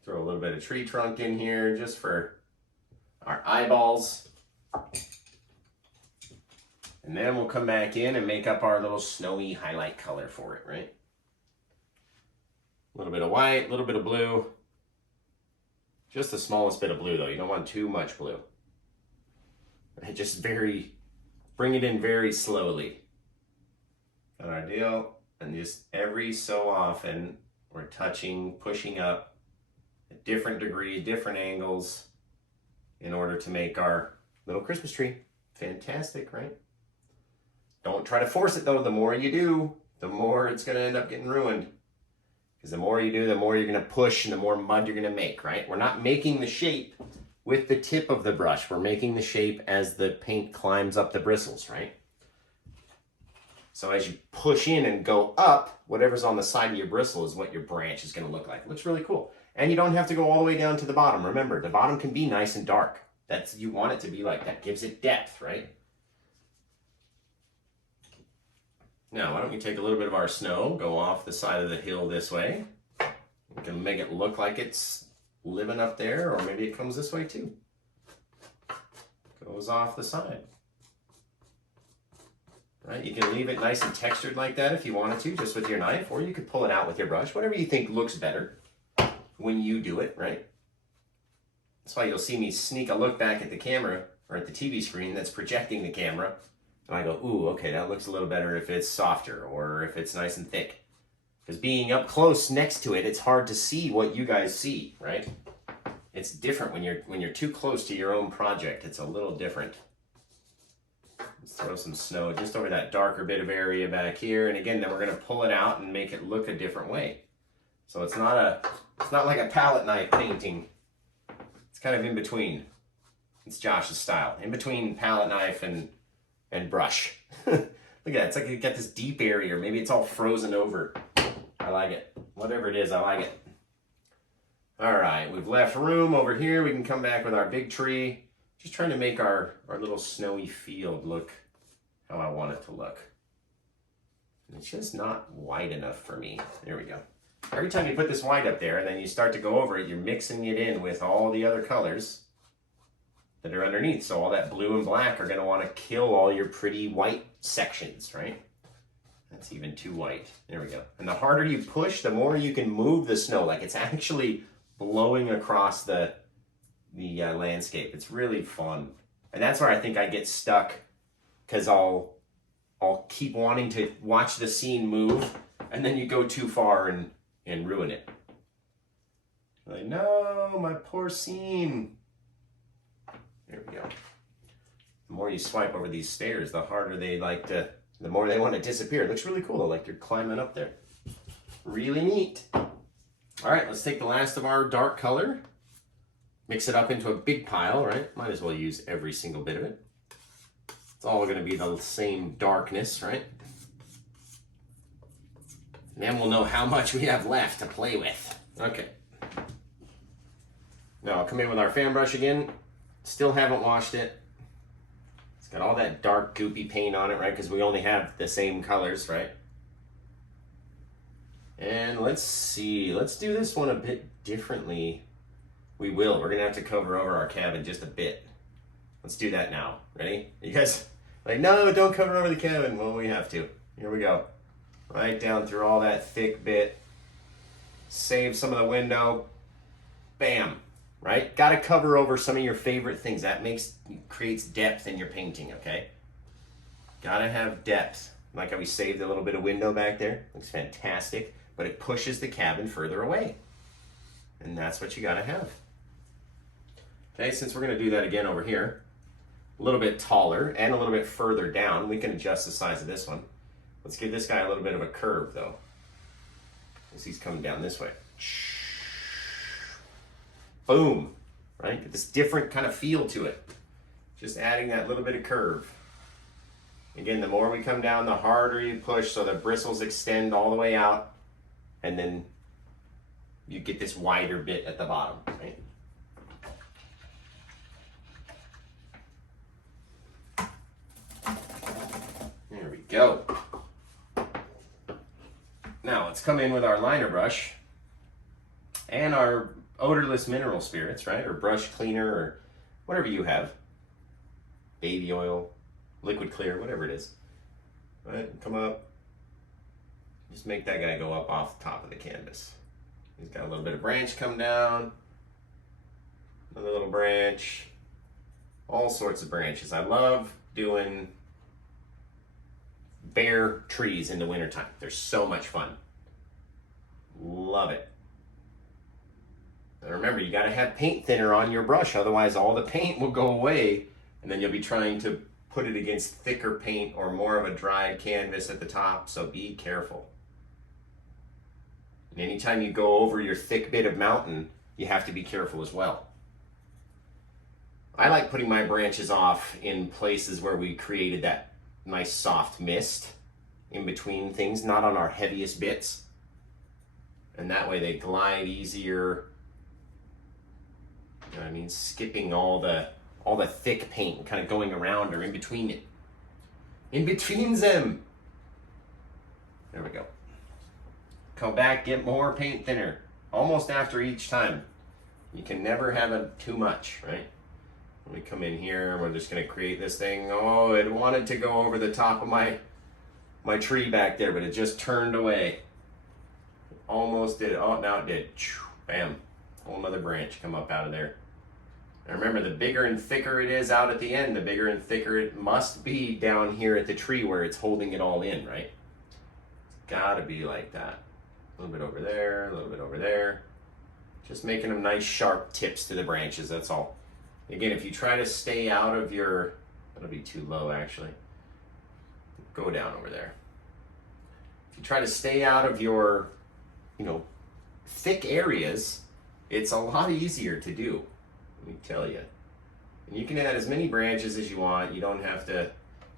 Throw a little bit of tree trunk in here just for our eyeballs. And then we'll come back in and make up our little snowy highlight color for it, right? A little bit of white, a little bit of blue. Just the smallest bit of blue though. You don't want too much blue. Just bring it in very slowly. Got our deal. And just every so often, we're touching, pushing up a different degree, different angles in order to make our little Christmas tree. Fantastic, right? Don't try to force it though. The more you do, the more it's gonna end up getting ruined. Because the more you do, the more you're gonna push and the more mud you're gonna make, right? We're not making the shape with the tip of the brush. We're making the shape as the paint climbs up the bristles, right? So as you push in and go up, whatever's on the side of your bristle is what your branch is gonna look like. It looks really cool. And you don't have to go all the way down to the bottom. Remember, the bottom can be nice and dark. You want it to be like that. Gives it depth, right? Now, why don't we take a little bit of our snow, go off the side of the hill this way. We can make it look like it's living up there, or maybe it comes this way too. Goes off the side. Right? You can leave it nice and textured like that if you wanted to, just with your knife, or you could pull it out with your brush, whatever you think looks better when you do it, right? That's why you'll see me sneak a look back at the camera, or at the TV screen that's projecting the camera, and I go, ooh, okay, that looks a little better if it's softer or if it's nice and thick. Because being up close next to it, it's hard to see what you guys see, right? It's different when you're too close to your own project. It's a little different. Let's throw some snow just over that darker bit of area back here. And again, then we're gonna pull it out and make it look a different way. So it's not like a palette knife painting. It's kind of in between. It's Josh's style. In between palette knife and brush. Look at that, it's like you got this deep area, or maybe it's all frozen over. I like it. Whatever it is, I like it. All right, we've left room over here. We can come back with our big tree. Just trying to make our little snowy field look how I want it to look. And it's just not wide enough for me. There we go. Every time you put this white up there and then you start to go over it, you're mixing it in with all the other colors that are underneath. So all that blue and black are gonna wanna kill all your pretty white sections, right? That's even too white. There we go. And the harder you push, the more you can move the snow. Like it's actually blowing across the landscape. It's really fun. And that's where I think I get stuck, because I'll keep wanting to watch the scene move, and then you go too far and ruin it. Like, no, my poor scene. There we go. The more you swipe over these stairs, the harder the more they want to disappear. It looks really cool though, like you're climbing up there. Really neat. All right, let's take the last of our dark color, mix it up into a big pile, right? Might as well use every single bit of it. It's all gonna be the same darkness, right? And then we'll know how much we have left to play with. Okay. Now I'll come in with our fan brush again. Still haven't washed it. It's got all that dark goopy paint on it, right? Because we only have the same colors, right? And let's see, let's do this one a bit differently. We will, we're gonna have to cover over our cabin just a bit. Let's do that now, ready? You guys, like, no, don't cover over the cabin. Well, we have to. Here we go. Right down through all that thick bit. Save some of the window. Bam, right? Gotta cover over some of your favorite things. That creates depth in your painting, okay? Gotta have depth. Like how we saved a little bit of window back there. Looks fantastic. But it pushes the cabin further away. And that's what you gotta have. Okay, since we're gonna do that again over here, a little bit taller and a little bit further down, we can adjust the size of this one. Let's give this guy a little bit of a curve though, as he's coming down this way. Boom, right? Get this different kind of feel to it. Just adding that little bit of curve. Again, the more we come down, the harder you push, so the bristles extend all the way out, and then you get this wider bit at the bottom, right? There we go. Now let's come in with our liner brush and our odorless mineral spirits, right? Or brush cleaner or whatever you have. Baby oil, liquid clear, whatever it is. Right, come up. Just make that guy go up off the top of the canvas. He's got a little bit of branch come down. Another little branch. All sorts of branches. I love doing bare trees in the wintertime. They're so much fun. Love it. And remember, you got to have paint thinner on your brush, otherwise all the paint will go away and then you'll be trying to put it against thicker paint or more of a dried canvas at the top, so be careful. And anytime you go over your thick bit of mountain, you have to be careful as well. I like putting my branches off in places where we created that nice soft mist in between things, not on our heaviest bits. And that way they glide easier. You know what I mean? Skipping all the thick paint, kind of going around or in between it. In between them. There we go. Come back, get more paint thinner. Almost after each time. You can never have too much, right? Let me come in here, we're just gonna create this thing. Oh, it wanted to go over the top of my tree back there, but it just turned away. Almost did, oh, now it did. Bam, whole nother branch come up out of there. And remember, the bigger and thicker it is out at the end, the bigger and thicker it must be down here at the tree where it's holding it all in, right? It's gotta be like that. A little bit over there, a little bit over there. Just making them nice sharp tips to the branches, that's all. Again, if you try to stay out of your, that'll be too low actually. Go down over there. If you try to stay out of your, thick areas, it's a lot easier to do, let me tell you. And you can add as many branches as you want. You don't have to,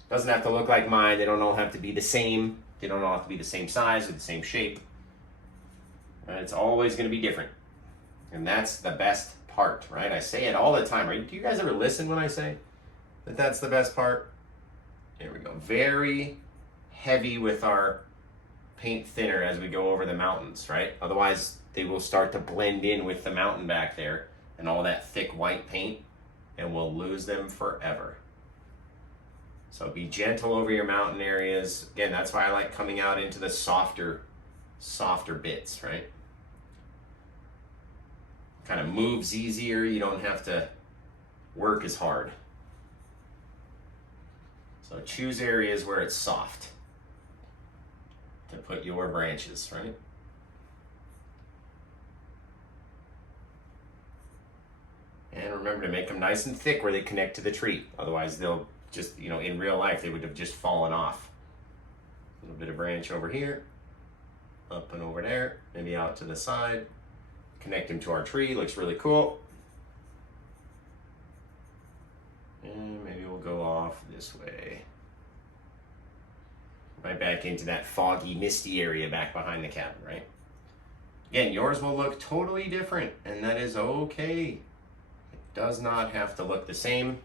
doesn't have to look like mine. They don't all have to be the same. They don't all have to be the same size or the same shape. It's always going to be different. And that's the best part, right? I say it all the time. Do you guys ever listen when I say that that's the best part? There we go. Very heavy with our paint thinner as we go over the mountains, right? Otherwise, they will start to blend in with the mountain back there and all that thick white paint, and we'll lose them forever. So be gentle over your mountain areas. Again, that's why I like coming out into the softer bits, right? Kind of moves easier. You don't have to work as hard. So choose areas where it's soft to put your branches, right? And remember to make them nice and thick where they connect to the tree. Otherwise they'll just, in real life, they would have just fallen off. A little bit of branch over here, up and over there, maybe out to the side. Connect them to our tree, looks really cool. And maybe we'll go off this way. Right back into that foggy, misty area back behind the cabin, right? Again, yours will look totally different, and that is okay. It does not have to look the same.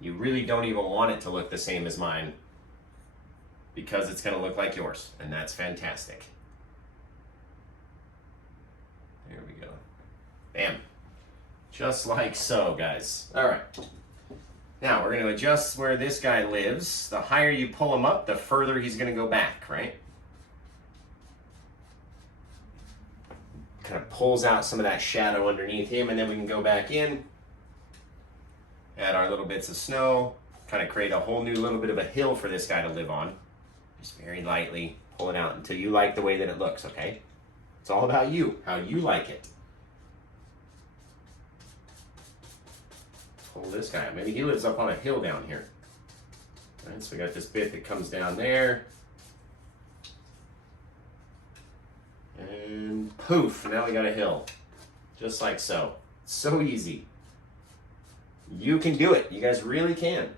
You really don't even want it to look the same as mine because it's going to look like yours, and that's fantastic. There we go. Bam. Just like so, guys. All right. Now we're going to adjust where this guy lives. The higher you pull him up, the further he's going to go back, right? Kind of pulls out some of that shadow underneath him, and then we can go back in, add our little bits of snow, kind of create a whole new little bit of a hill for this guy to live on. Just very lightly pull it out until you like the way that it looks, okay? It's all about you, how you like it. Pull this guy up. Maybe he lives up on a hill down here. All right, so we got this bit that comes down there. And poof, now we got a hill. Just like so. So easy. You can do it. You guys really can.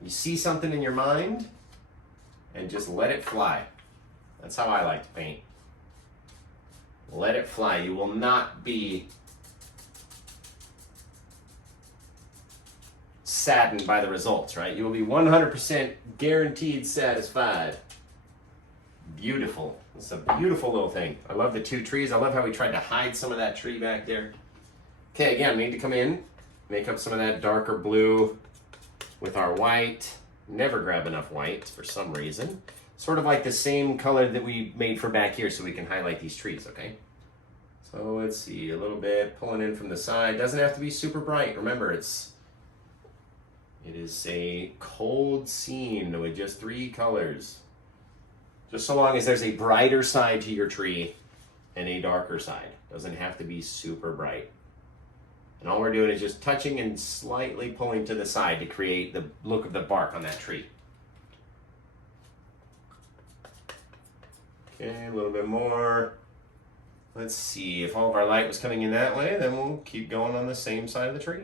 You see something in your mind and just let it fly. That's how I like to paint. Let it fly. You will not be saddened by the results, right? You will be 100% guaranteed satisfied. Beautiful. It's a beautiful little thing. I love the two trees. I love how we tried to hide some of that tree back there. Okay, again, we need to come in, make up some of that darker blue with our white. Never grab enough white for some reason. Sort of like the same color that we made for back here so we can highlight these trees, okay? So let's see, a little bit pulling in from the side. Doesn't have to be super bright. Remember, it is a cold scene with just 3 colors. Just so long as there's a brighter side to your tree and a darker side. Doesn't have to be super bright. And all we're doing is just touching and slightly pulling to the side to create the look of the bark on that tree. Okay, a little bit more. Let's see, if all of our light was coming in that way, then we'll keep going on the same side of the tree.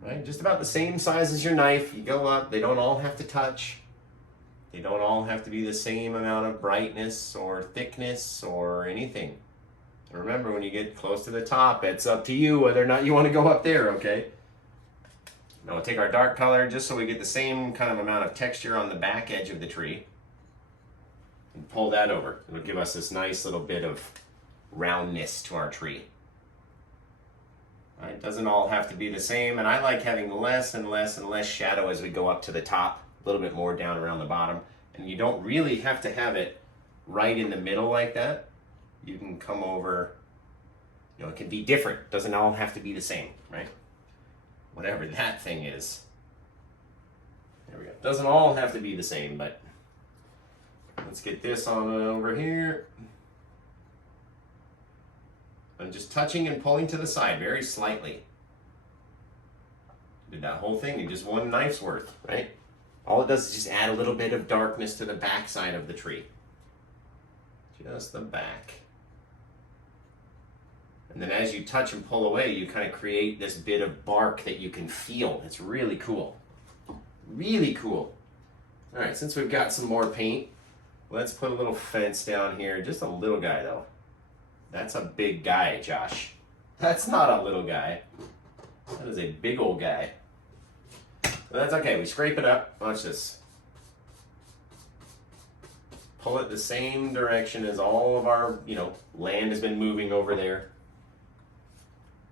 Right, just about the same size as your knife. You go up, they don't all have to touch. They don't all have to be the same amount of brightness or thickness or anything. And remember, when you get close to the top, it's up to you whether or not you want to go up there, okay? Now we'll take our dark color just so we get the same kind of amount of texture on the back edge of the tree. And pull that over. It'll give us this nice little bit of roundness to our tree. Right? It doesn't all have to be the same, and I like having less and less and less shadow as we go up to the top, a little bit more down around the bottom. And you don't really have to have it right in the middle like that. You can come over, you know, it can be different. It doesn't all have to be the same, right? Whatever that thing is. There we go. It doesn't all have to be the same, but let's get this on over here. I'm just touching and pulling to the side very slightly. Did that whole thing in just one knife's worth, right? All it does is just add a little bit of darkness to the back side of the tree. Just the back. And then as you touch and pull away, you kind of create this bit of bark that you can feel. It's really cool. Really cool. All right, since we've got some more paint, let's put a little fence down here. Just a little guy, though. That's a big guy, Josh. That's not a little guy. That is a big old guy. But that's okay. We scrape it up. Watch this. Pull it the same direction as all of our, you know, land has been moving over there.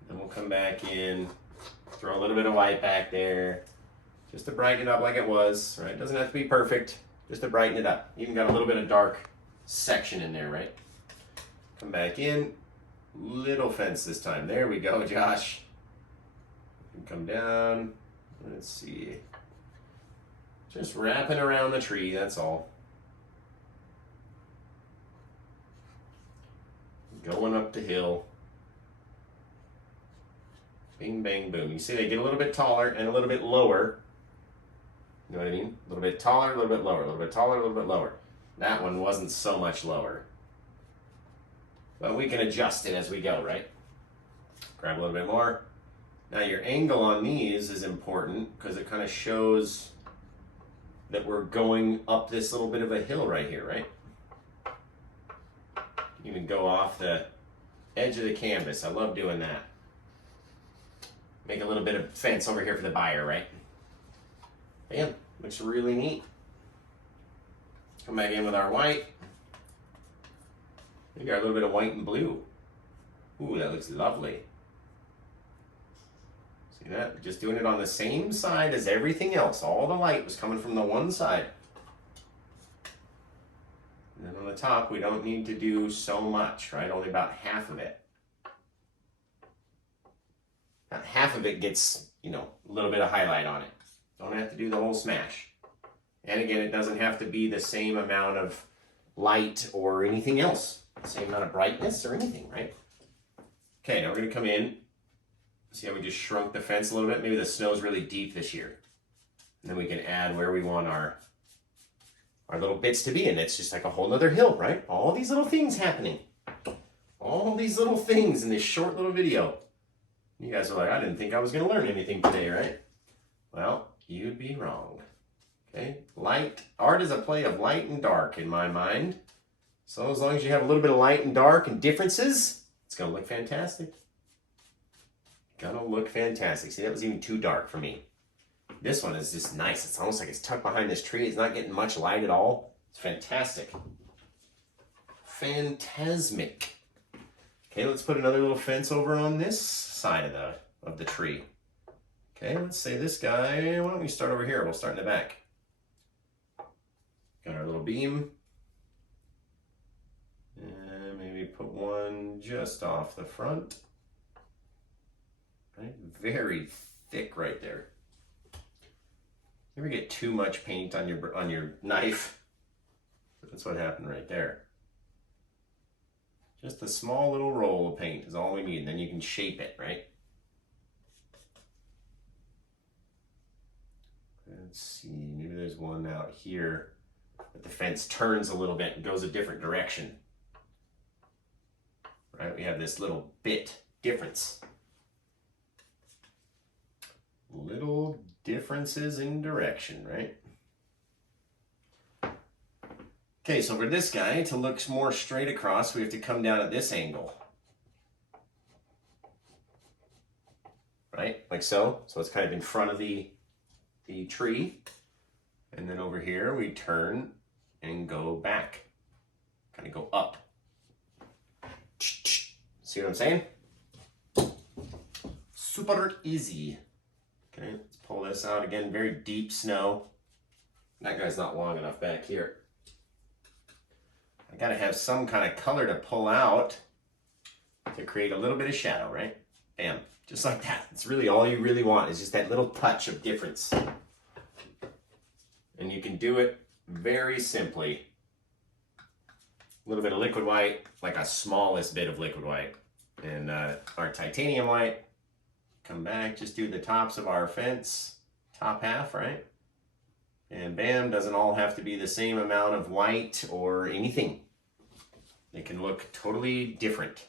Then we'll come back in, throw a little bit of white back there, just to brighten it up like it was, right? It doesn't have to be perfect, just to brighten it up. Even got a little bit of dark section in there, right? Come back in, little fence this time. There we go, Josh. Come down, let's see. Just wrapping around the tree, that's all. Going up the hill. Bing, bang, boom. You see they get a little bit taller and a little bit lower. You know what I mean? A little bit taller, a little bit lower, a little bit taller, a little bit lower. That one wasn't so much lower. But we can adjust it as we go, right? Grab a little bit more. Now your angle on these is important because it kind of shows that we're going up this little bit of a hill right here, right? Even go off the edge of the canvas. I love doing that. Make a little bit of fence over here for the buyer, right? Bam, looks really neat. Come back in with our white. We got a little bit of white and blue. Ooh, that looks lovely. See that? Just doing it on the same side as everything else. All the light was coming from the one side. And then on the top, we don't need to do so much, right? Only about half of it. About half of it gets, you know, a little bit of highlight on it. Don't have to do the whole smash. And again, it doesn't have to be the same amount of light or anything else. Same amount of brightness or anything, right? Okay, now we're gonna come in. See how we just shrunk the fence a little bit? Maybe the snow's really deep this year. And then we can add where we want our little bits to be, and it's just like a whole nother hill, right? All these little things happening. All these little things in this short little video. You guys are like, I didn't think I was gonna learn anything today, right? Well, you'd be wrong. Okay, art is a play of light and dark in my mind. So as long as you have a little bit of light and dark and differences, it's gonna look fantastic. Gonna look fantastic. See, that was even too dark for me. This one is just nice. It's almost like it's tucked behind this tree. It's not getting much light at all. It's fantastic. Phantasmic. Okay, let's put another little fence over on this side of the tree. Okay, let's say this guy, why don't we start over here? We'll start in the back. Got our little beam. And maybe put one just off the front. Right? Very thick right there. You ever get too much paint on your knife? That's what happened right there. Just a small little roll of paint is all we need, and then you can shape it, right? Let's see, maybe there's one out here, but the fence turns a little bit and goes a different direction. Right, we have this little bit difference. Little differences in direction, right? Okay, so for this guy to look more straight across, we have to come down at this angle. Right, like so. So it's kind of in front of the tree. And then over here, we turn and go back. Kind of go up. See what I'm saying? Super easy. Okay, let's pull this out again. Very deep snow. That guy's not long enough back here. I gotta have some kind of color to pull out to create a little bit of shadow, right? Bam, just like that. It's really all you really want is just that little touch of difference. And you can do it very simply. A little bit of liquid white, like a smallest bit of liquid white. And our titanium white. Come back, just do the tops of our fence, top half, right? And bam, doesn't all have to be the same amount of white or anything. It can look totally different.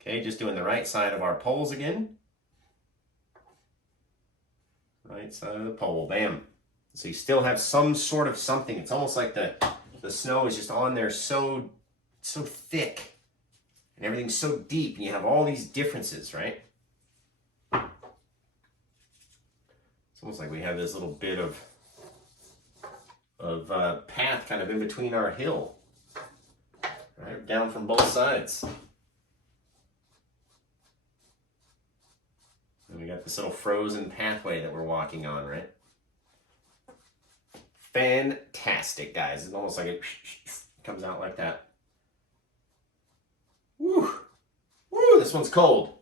Okay, just doing the right side of our poles again. Right side of the pole, bam. So you still have some sort of something. It's almost like the snow is just on there so thick. And everything's so deep, and you have all these differences, right? It's almost like we have this little bit of path kind of in between our hill, right? Down from both sides. And we got this little frozen pathway that we're walking on, right? Fantastic, guys. It's almost like it comes out like that. Woo! Woo! This one's cold.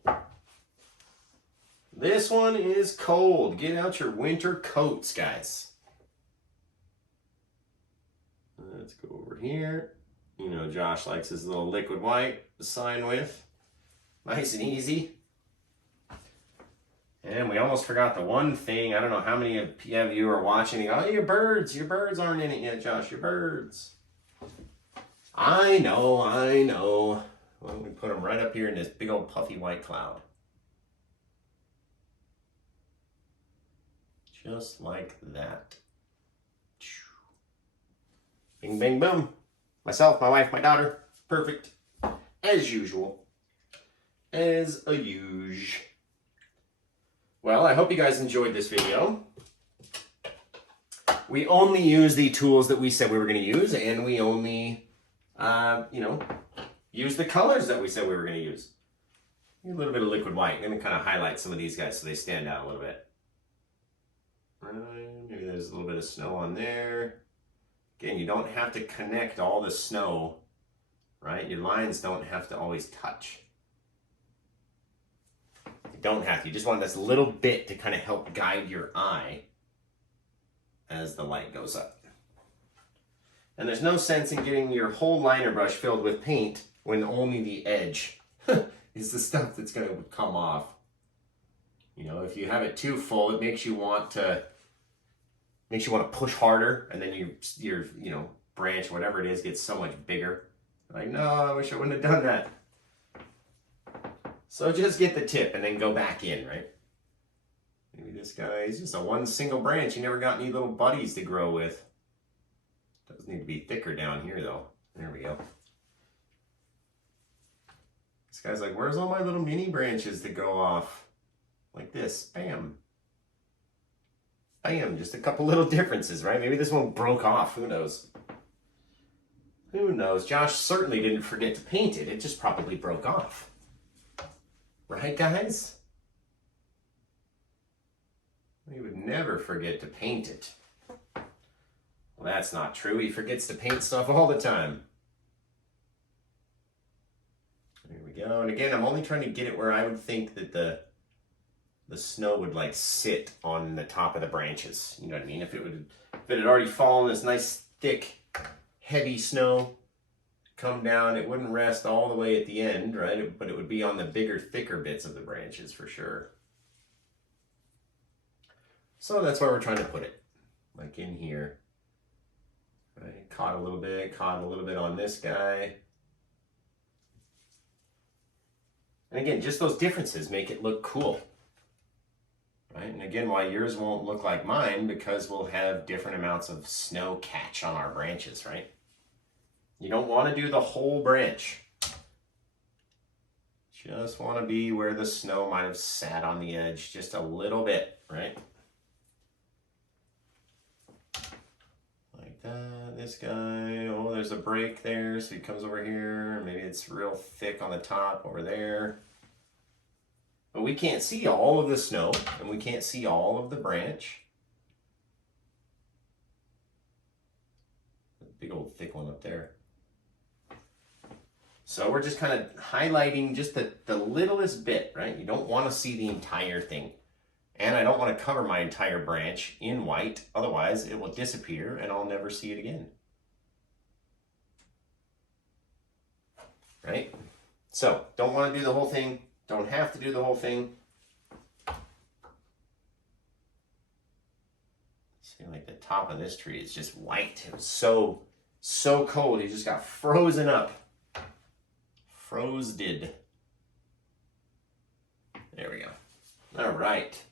This one is cold. Get out your winter coats, guys. Let's go over here. You know, Josh likes his little liquid white to sign with. Nice and easy. And we almost forgot the one thing. I don't know how many of you are watching and go, oh, your birds aren't in it yet, Josh, your birds. I know. Well, we put them right up here in this big old puffy white cloud. Just like that. Bing, bing, boom. Myself, my wife, my daughter. Perfect. As usual. As a usual. Well, I hope you guys enjoyed this video. We only use the tools that we said we were going to use, and we only, use the colors that we said we were going to use. A little bit of liquid white. I'm going to kind of highlight some of these guys so they stand out a little bit. Maybe there's a little bit of snow on there. Again, you don't have to connect all the snow, right? Your lines don't have to always touch. You don't have to. You just want this little bit to kind of help guide your eye as the light goes up. And there's no sense in getting your whole liner brush filled with paint when only the edge is the stuff that's going to come off. You know, if you have it too full, it makes you want to push harder, and then your branch, whatever it is, gets so much bigger. Like, no, I wish I wouldn't have done that. So just get the tip and then go back in, right? Maybe this guy is just a one single branch. He never got any little buddies to grow with. Does need to be thicker down here, though. There we go. This guy's like, where's all my little mini branches that go off? like this, bam. Bam, just a couple little differences, right? Maybe this one broke off, who knows? Who knows? Josh certainly didn't forget to paint it. It just probably broke off. Right, guys? He would never forget to paint it. Well, that's not true. He forgets to paint stuff all the time. There we go. And again, I'm only trying to get it where I would think that the snow would like sit on the top of the branches. You know what I mean? If it had already fallen, this nice, thick, heavy snow come down, it wouldn't rest all the way at the end, right? But it would be on the bigger, thicker bits of the branches for sure. So that's where we're trying to put it, like in here. Right? Caught a little bit on this guy. And again, just those differences make it look cool. Right? And again, why yours won't look like mine, because we'll have different amounts of snow catch on our branches, right? You don't want to do the whole branch. Just want to be where the snow might have sat on the edge just a little bit, right? Like that. This guy, oh, there's a break there, so he comes over here. Maybe it's real thick on the top over there. But we can't see all of the snow, and we can't see all of the branch. Big old thick one up there. So we're just kind of highlighting just the littlest bit, right? You don't want to see the entire thing. And I don't want to cover my entire branch in white, otherwise it will disappear and I'll never see it again. Right? So, don't want to do the whole thing. Don't have to do the whole thing. See, like the top of this tree is just white. It was so cold. He just got frozen up. Froze did. There we go. All right.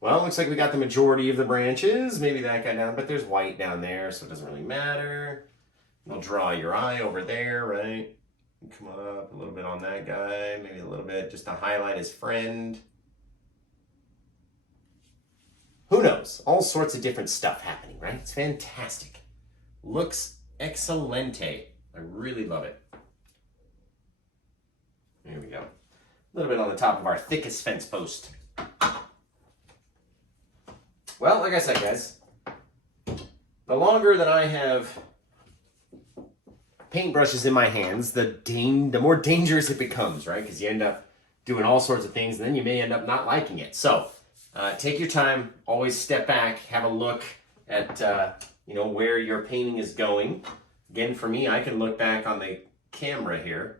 Well, it looks like we got the majority of the branches. Maybe that guy down, but there's white down there, so it doesn't really matter. You'll draw your eye over there, right? Come up a little bit on that guy, maybe a little bit just to highlight his friend. Who knows? All sorts of different stuff happening, right? It's fantastic. Looks excelente. I really love it. There we go. A little bit on the top of our thickest fence post. Well, like I said, guys, the longer that I have paintbrushes in my hands, the more dangerous it becomes, right? Because you end up doing all sorts of things, and then you may end up not liking it. So take your time. Always step back, have a look at where your painting is going. Again, for me, I can look back on the camera here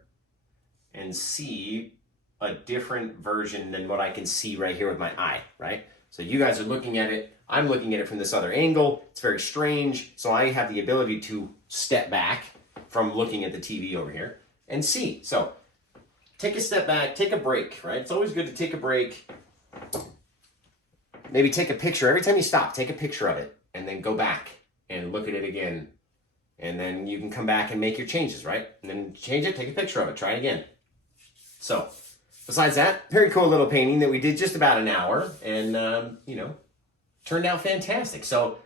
and see a different version than what I can see right here with my eye, right? So you guys are looking at it. I'm looking at it from this other angle. It's very strange. So I have the ability to step back from looking at the TV over here and see. So take a step back, take a break, right? It's always good to take a break. Maybe take a picture. Every time you stop, take a picture of it and then go back and look at it again. And then you can come back and make your changes, right? And then change it, take a picture of it, try it again. So besides that, very cool little painting that we did just about an hour and, turned out fantastic. So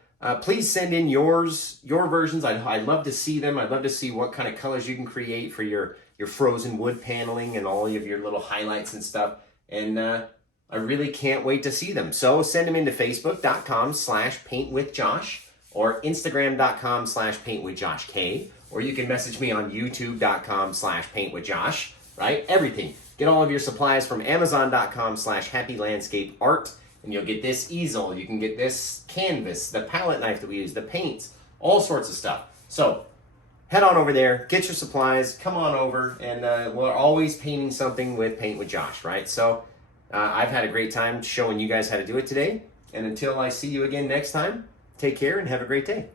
please send in your versions. I'd love to see them. I'd love to see what kind of colors you can create for your frozen wood paneling and all of your little highlights and stuff. And I really can't wait to see them. So send them into facebook.com/paintwithjosh or instagram.com/paintwithjoshk, or you can message me on youtube.com/paintwithjosh, right? Everything. Get all of your supplies from amazon.com/happylandscapeart. And you'll get this easel, you can get this canvas, the palette knife that we use, the paints, all sorts of stuff. So head on over there, get your supplies, come on over, and we're always painting something with Paint with Josh, right? So I've had a great time showing you guys how to do it today. And until I see you again next time, take care and have a great day.